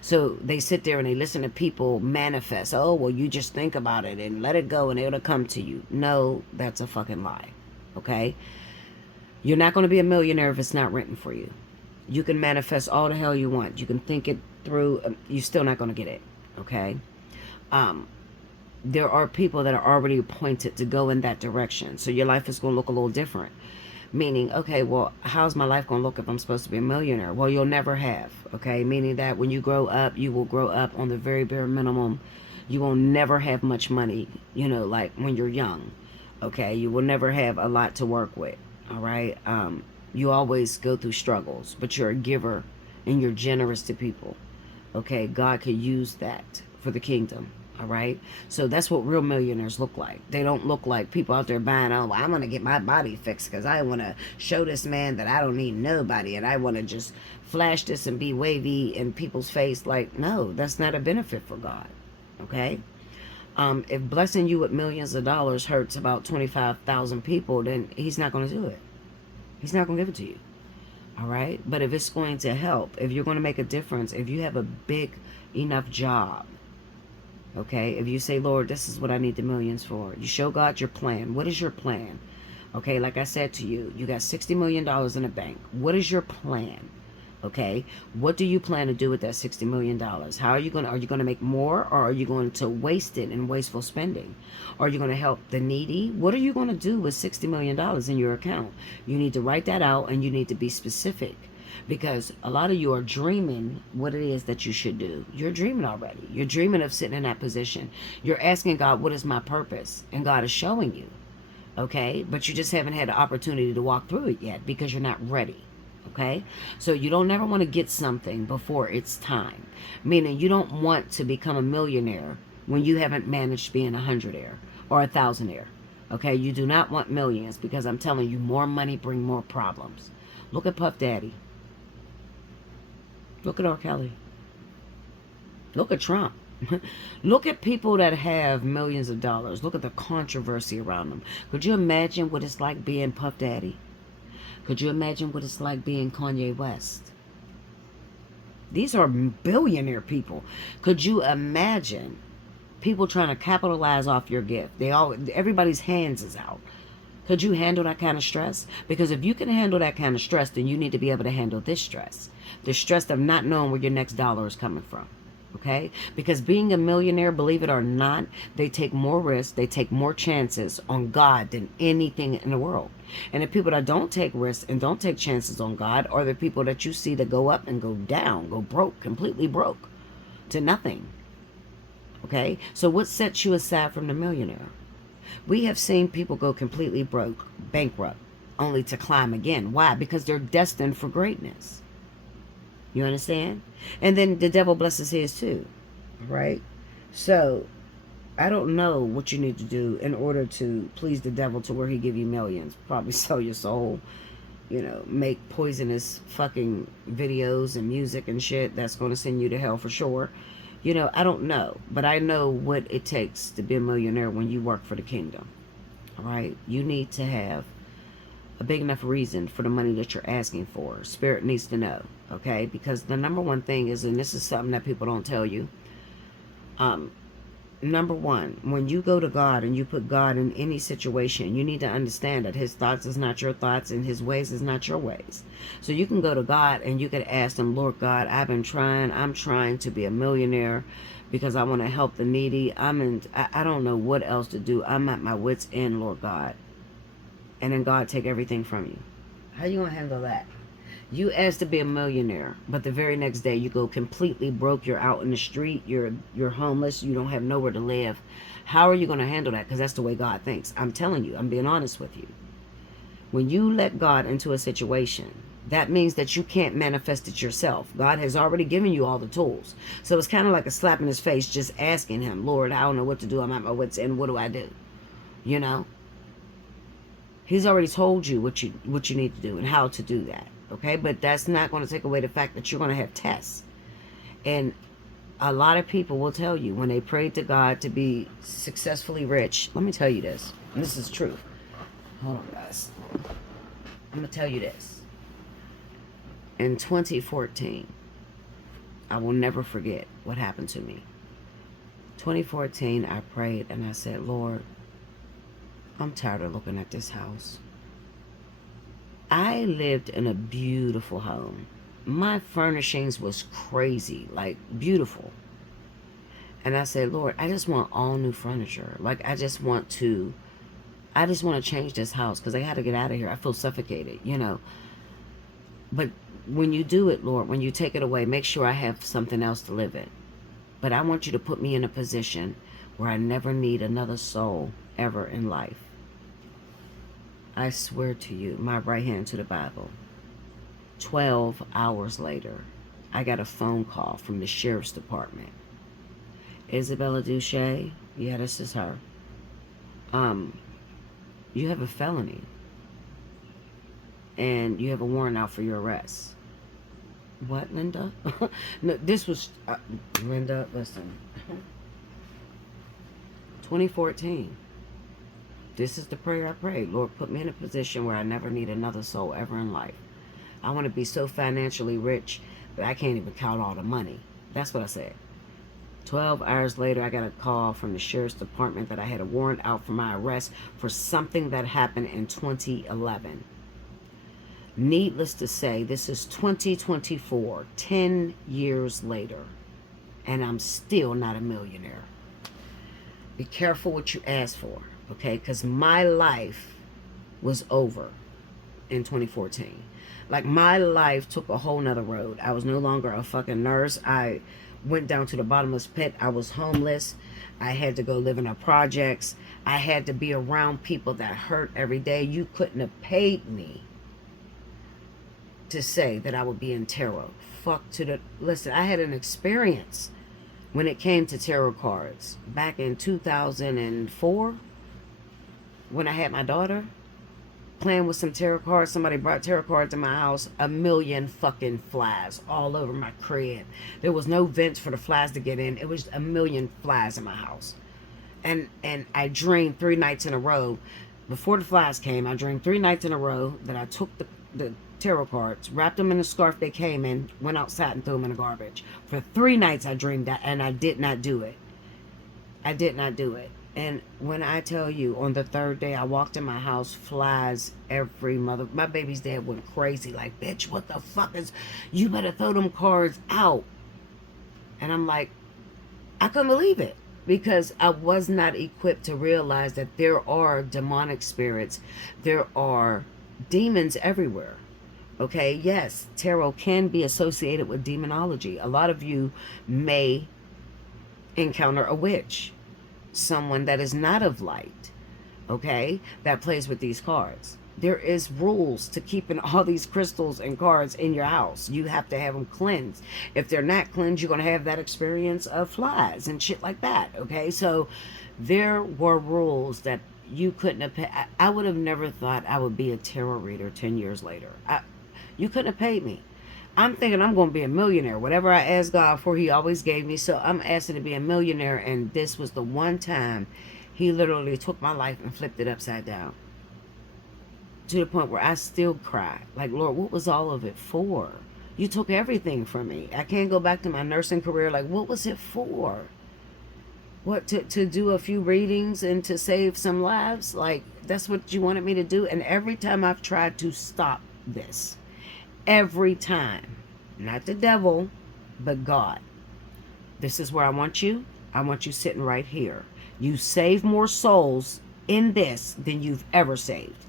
So they sit there and they listen to people manifest. Oh, well, you just think about it and let it go and it'll come to you. No, that's a fucking lie. Okay? You're not going to be a millionaire if it's not written for you. You can manifest all the hell you want. You can think it through. You're still not going to get it. Okay? There are people that are already appointed to go in that direction. So your life is going to look a little different. Meaning, okay, well, how's my life going to look if I'm supposed to be a millionaire? Well, you'll never have, okay? Meaning that when you grow up, you will grow up on the very bare minimum. You will never have much money, you know, like when you're young, okay? You will never have a lot to work with, all right? You always go through struggles, but you're a giver and you're generous to people, okay? God could use that for the kingdom. All right. So that's what real millionaires look like. They don't look like people out there buying, oh, I'm going to get my body fixed because I want to show this man that I don't need nobody. And I want to just flash this and be wavy in people's face. Like, no, that's not a benefit for God. Okay. If blessing you with millions of dollars hurts about 25,000 people, then he's not going to do it. He's not going to give it to you. All right. But if it's going to help, if you're going to make a difference, if you have a big enough job, okay, if you say, Lord, this is what I need the millions for. You show God your plan. What is your plan? Okay, like I said to you, you got $60 million in the bank. What is your plan? Okay, what do you plan to do with that $60 million? How are you going to make more, or are you going to waste it in wasteful spending? Are you going to help the needy? What are you going to do with $60 million in your account? You need to write that out, and you need to be specific. Because a lot of you are dreaming what it is that you should do. You're dreaming already. You're dreaming of sitting in that position. You're asking God, what is my purpose? And God is showing you. Okay? But you just haven't had the opportunity to walk through it yet because you're not ready. Okay? So you don't never want to get something before it's time. Meaning you don't want to become a millionaire when you haven't managed being a hundredaire or a thousandaire. Okay? You do not want millions, because I'm telling you, more money bring more problems. Look at Puff Daddy. Look at R. Kelly. Look at Trump. Look at people that have millions of dollars. Look at the controversy around them. Could you imagine what it's like being Puff Daddy? Could you imagine what it's like being Kanye West? These are billionaire people. Could you imagine people trying to capitalize off your gift? Everybody's hands is out. Could you handle that kind of stress? Because if you can handle that kind of stress, then you need to be able to handle this stress. The stress of not knowing where your next dollar is coming from. Okay? Because being a millionaire, believe it or not, they take more risks, they take more chances on God than anything in the world. And the people that don't take risks and don't take chances on God are the people that you see that go up and go down, go broke, completely broke, to nothing. Okay? So what sets you aside from the millionaire? We have seen people go completely broke, bankrupt, only to climb again. Why? Because they're destined for greatness. You understand? And then the devil blesses his too, right? So I don't know what you need to do in order to please the devil to where he give you millions. Probably sell your soul, you know, make poisonous fucking videos and music and shit that's going to send you to hell for sure. You know, I don't know, but I know what it takes to be a millionaire when you work for the kingdom. All right? You need to have a big enough reason for the money that you're asking for. Spirit needs to know, okay? Because the number one thing is, and this is something that people don't tell you, number one, when you go to God and you put God in any situation, you need to understand that his thoughts is not your thoughts and his ways is not your ways. So you can go to God and you can ask him, Lord God, I'm trying to be a millionaire because I want to help the needy. I don't know what else to do. I'm at my wit's end, Lord God. And then God take everything from you. How you going to handle that? You asked to be a millionaire, but the very next day you go completely broke. You're out in the street. You're homeless. You don't have nowhere to live. How are you going to handle that? Because that's the way God thinks. I'm telling you. I'm being honest with you. When you let God into a situation, that means that you can't manifest it yourself. God has already given you all the tools. So it's kind of like a slap in his face just asking him, Lord, I don't know what to do. I'm at my wit's end. What do I do? You know? He's already told you what you need to do and how to do that. Okay? But that's not going to take away the fact that you're going to have tests. And a lot of people will tell you when they prayed to God to be successfully rich. Let me tell you this. And this is truth. Hold on, guys. I'm going to tell you this. In 2014, I will never forget what happened to me. 2014, I prayed and I said, Lord, I'm tired of looking at this house. I lived in a beautiful home. My furnishings was crazy, like beautiful. And I said, Lord, I just want all new furniture. Like, I just want to change this house because I got to get out of here. I feel suffocated, you know. But when you do it, Lord, when you take it away, make sure I have something else to live in. But I want you to put me in a position where I never need another soul ever in life. I swear to you, my right hand to the Bible. 12 hours later, I got a phone call from the sheriff's department. Isabella Duche, yeah, this is her. You have a felony. And you have a warrant out for your arrest. What, Linda? No, this was... Linda, listen. 2014. This is the prayer I prayed. Lord, put me in a position where I never need another soul ever in life. I want to be so financially rich that I can't even count all the money. That's what I said. 12 hours later, I got a call from the sheriff's department that I had a warrant out for my arrest for something that happened in 2011. Needless to say, this is 2024, 10 years later, and I'm still not a millionaire. Be careful what you ask for, okay? Because my life was over in 2014. Like, my life took a whole nother road. I was no longer a fucking nurse. I went down to the bottomless pit. I was homeless. I had to go live in a projects. I had to be around people that hurt every day. You couldn't have paid me to say that I would be in tarot. Fuck to the... Listen, I had an experience when it came to tarot cards. Back in 2004, when I had my daughter, playing with some tarot cards. Somebody brought tarot cards in my house. A million fucking flies all over my crib. There was no vents for the flies to get in. It was a million flies in my house. And I dreamed 3 nights in a row. Before the flies came, I dreamed 3 nights in a row that I took the tarot cards, wrapped them in the scarf they came in, went outside and threw them in the garbage. For 3 nights I dreamed that, and I did not do it. I did not do it. And when I tell you, on the 3rd day, I walked in my house, flies every mother... My baby's dad went crazy, like, bitch, what the fuck is... You better throw them cards out. And I'm like, I couldn't believe it. Because I was not equipped to realize that there are demonic spirits. There are demons everywhere. Okay, yes, tarot can be associated with demonology. A lot of you may encounter a witch. Someone that is not of light, okay, that plays with these cards. There is rules to keeping all these crystals and cards in your house. You have to have them cleansed. If they're not cleansed, you're going to have that experience of flies and shit like that, okay? So there were rules that you couldn't have... I would have never thought I would be a tarot reader 10 years later. You couldn't have paid me. I'm thinking I'm going to be a millionaire. Whatever I asked God for, he always gave me. So I'm asking to be a millionaire. And this was the one time he literally took my life and flipped it upside down. To the point where I still cry. Like, Lord, what was all of it for? You took everything from me. I can't go back to my nursing career. Like, what was it for? What, to do a few readings and to save some lives? Like, that's what you wanted me to do? And every time I've tried to stop this, every time, not the devil, but God. This is where I want you. I want you sitting right here. You save more souls in this than you've ever saved.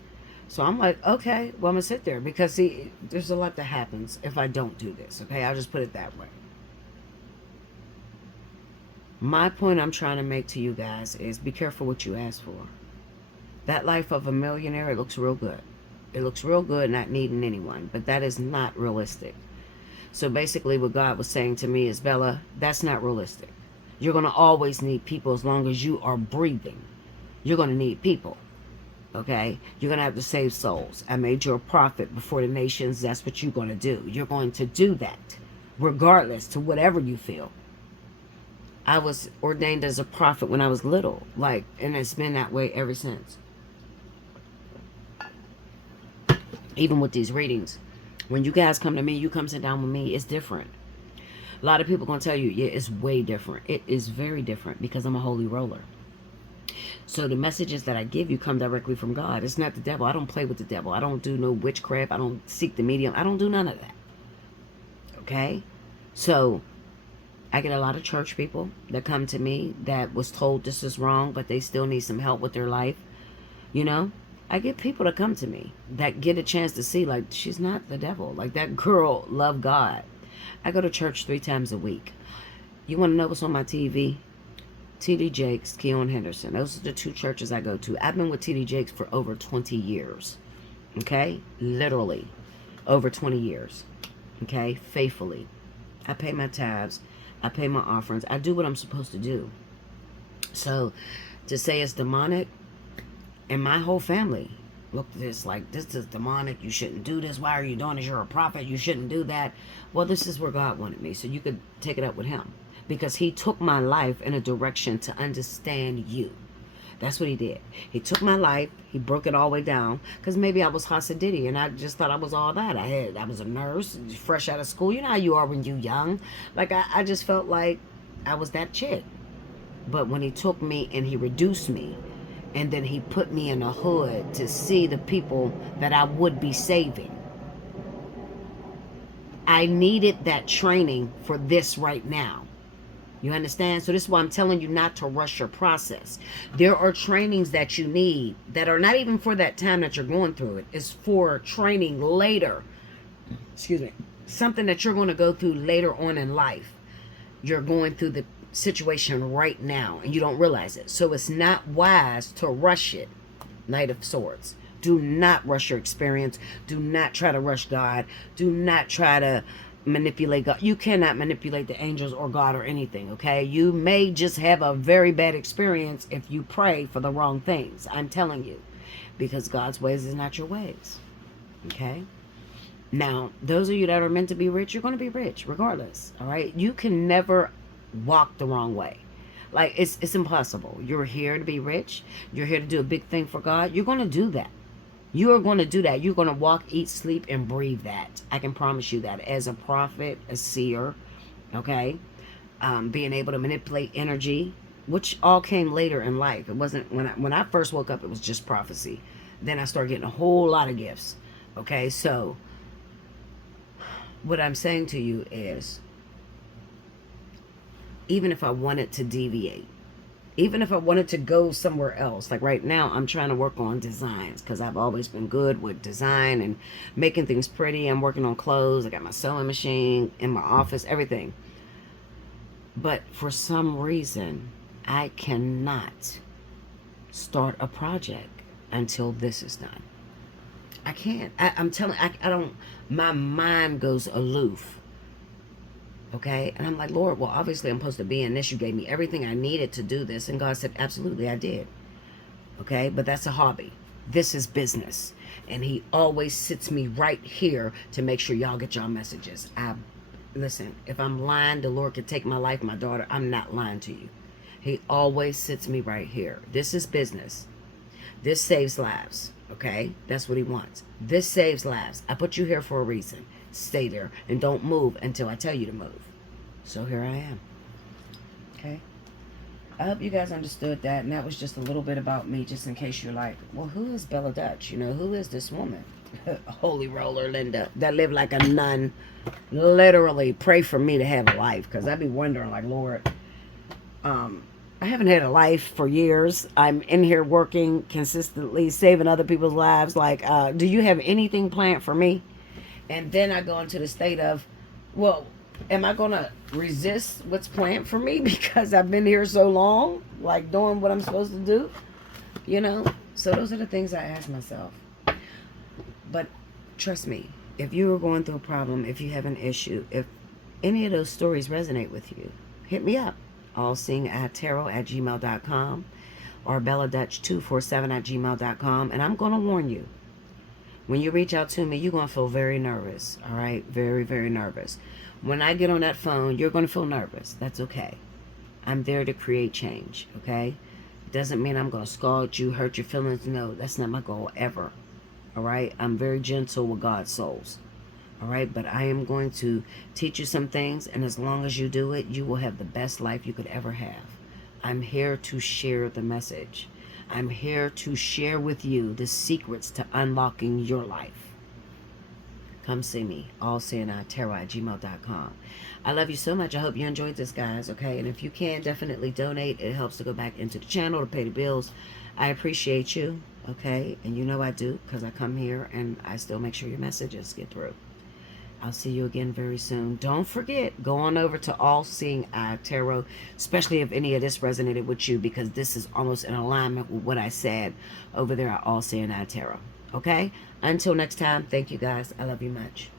So I'm like, okay, well, I'm going to sit there. Because, see, there's a lot that happens if I don't do this. Okay, I'll just put it that way. My point I'm trying to make to you guys is be careful what you ask for. That life of a millionaire, it looks real good. It looks real good not needing anyone, but that is not realistic. So basically what God was saying to me is, Bella, that's not realistic. You're going to always need people as long as you are breathing. You're going to need people. Okay? You're going to have to save souls. I made you a prophet before the nations. That's what you're going to do. You're going to do that regardless to whatever you feel. I was ordained as a prophet when I was little. And it's been that way ever since. Even with these readings. When you guys come to me, you come sit down with me, it's different. A lot of people going to tell you, yeah, it's way different. It is very different because I'm a holy roller. So the messages that I give you come directly from God. It's not the devil. I don't play with the devil. I don't do no witchcraft. I don't seek the medium. I don't do none of that. Okay? So I get a lot of church people that come to me that was told this is wrong, but they still need some help with their life. You know? I get people that come to me that get a chance to see, like, she's not the devil. Like, that girl loved God. I go to church 3 times a week. You want to know what's on my TV? T.D. Jakes, Keon Henderson. Those are the 2 churches I go to. I've been with T.D. Jakes for over 20 years. Okay? Literally. Over 20 years. Okay? Faithfully. I pay my tithes. I pay my offerings. I do what I'm supposed to do. So, to say it's demonic, and my whole family looked at this like, this is demonic. You shouldn't do this. Why are you doing this? You're a prophet. You shouldn't do that. Well, this is where God wanted me. So you could take it up with him. Because he took my life in a direction to understand you. That's what he did. He took my life. He broke it all the way down. Because maybe I was Hasididi. And I just thought I was all that. I was a nurse. Fresh out of school. You know how you are when you're young. Like, I just felt like I was that chick. But when he took me and he reduced me. And then he put me in a hood to see the people that I would be saving. I needed that training for this right now. You understand? So this is why I'm telling you not to rush your process. There are trainings that you need that are not even for that time that you're going through it. It's for training later. Excuse me. Something that you're going to go through later on in life. You're going through the situation right now and you don't realize it. So it's not wise to rush it. Knight of Swords. Do not rush your experience. Do not try to rush God. Do not try to manipulate God. You cannot manipulate the angels or God or anything, okay? You may just have a very bad experience if you pray for the wrong things. I'm telling you. Because God's ways is not your ways. Okay? Now, those of you that are meant to be rich, you're going to be rich regardless. All right? You can never walk the wrong way. Like, it's impossible. You're here to be rich. You're here to do a big thing for God. You're going to do that. You are going to do that. You're going to walk, eat, sleep, and breathe that. I can promise you that. As a prophet, a seer, okay? Being able to manipulate energy, which all came later in life. It wasn't, when I first woke up, it was just prophecy. Then I started getting a whole lot of gifts. Okay, so what I'm saying to you is, even if I wanted to deviate, even if I wanted to go somewhere else, like right now, I'm trying to work on designs because I've always been good with design and making things pretty. I'm working on clothes. I got my sewing machine in my office, everything. But for some reason, I cannot start a project until this is done. I can't. I'm telling you, I don't, my mind goes aloof. Okay, and I'm like, Lord, well, obviously I'm supposed to be in this. You gave me everything I needed to do this. And God said, absolutely, I did. Okay, but that's a hobby. This is business. And he always sits me right here to make sure y'all get y'all messages. Listen, if I'm lying, the Lord could take my life, my daughter. I'm not lying to you. He always sits me right here. This is business. This saves lives. Okay, that's what he wants. This saves lives. I put you here for a reason. Stay there and don't move until I tell you to move. So here I am. Okay, I hope you guys understood that, and that was just a little bit about me, just in case you're like, well, who is Bella Dutch? You know, who is this woman? Holy roller Linda that lived like a nun. Literally pray for me to have a life, because I'd be wondering, like, Lord, I haven't had a life for years. I'm in here working consistently, saving other people's lives. Like, do you have anything planned for me? And then I go into the state of, well, am I going to resist what's planned for me because I've been here so long, like doing what I'm supposed to do? You know? So those are the things I ask myself. But trust me, if you are going through a problem, if you have an issue, if any of those stories resonate with you, hit me up. Allseeingeyetarot@gmail.com or belladutch247@gmail.com. And I'm going to warn you, when you reach out to me, you're going to feel very nervous. All right? Very, very nervous. When I get on that phone, you're going to feel nervous. That's okay. I'm there to create change. Okay? It doesn't mean I'm going to scald you, hurt your feelings. No, that's not my goal ever. All right? I'm very gentle with God's souls. All right? But I am going to teach you some things. And as long as you do it, you will have the best life you could ever have. I'm here to share the message. I'm here to share with you the secrets to unlocking your life. Come see me, allseeingeyetarot@gmail.com. I love you so much. I hope you enjoyed this, guys, okay? And if you can, definitely donate. It helps to go back into the channel to pay the bills. I appreciate you, okay? And you know I do, because I come here and I still make sure your messages get through. I'll see you again very soon. Don't forget, go on over to Allseeingeyetarot, especially if any of this resonated with you, because this is almost in alignment with what I said over there at Allseeingeyetarot. Okay? Until next time, thank you guys. I love you much.